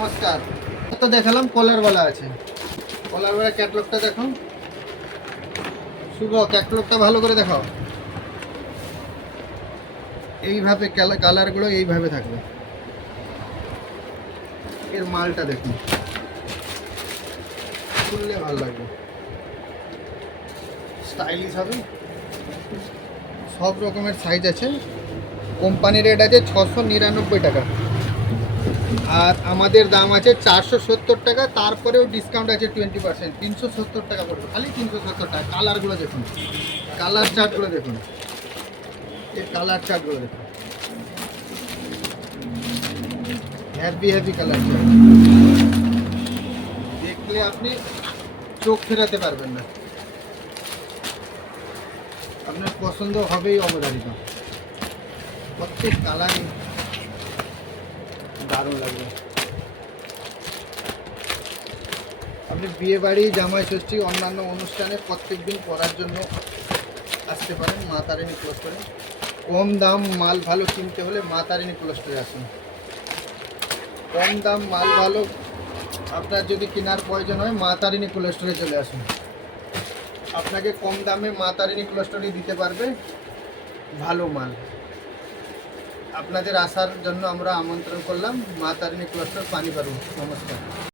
নমস্কার। তো দেখালাম কলারওয়ালা আছে, কলারওয়ালা ক্যাটলগটা দেখো। শুভ, ক্যাটলগটা ভালো করে দেখাও। এইভাবে কালারগুলো এইভাবে থাকবে। এর মালটা দেখুন, খুললে ভালো লাগবে, স্টাইলিশ হবে। সব রকমের সাইজ আছে। কোম্পানির রেট আছে 699 টাকা, আর আমাদের দাম আছে 470 টাকা। তারপরেও ডিসকাউন্ট আছে 20%, 370 টাকা পড়বে, খালি 370 টাকা। কালারগুলো দেখুন, কালার চার্টগুলো দেখুন, এই কালার চার্টগুলো দেখুন, হ্যাভি হ্যাভি কালার চার্ট। দেখলে আপনি চোখ ফেরাতে পারবেন না, আপনার পছন্দ হবেই অবধারিত। প্রত্যেক কালারই দারুণ লাগবে। আপনি বিয়ে বাড়ি, জামাই ষষ্ঠী, অন্যান্য অনুষ্ঠানে প্রত্যেক দিন পরার জন্য আসতে পারেন মা তারিণী ক্লোস্টোরে। কম দাম মাল ভালো কিনতে হলে মা তারিণী ক্লোস্টোরে আসুন। কম দাম মাল ভালো আপনার যদি কেনার প্রয়োজন হয়, মা তারিণী ক্লোস্টোরে চলে আসুন। আপনাকে কম দামে মা তারিণী ক্লোস্টোরে দিতে পারবে ভালো মাল। আপনাদের আসার জন্য আমরা আমন্ত্রণ করলাম মা তারিণী ক্লোস্টোর, পানিবাড়ু। নমস্কার।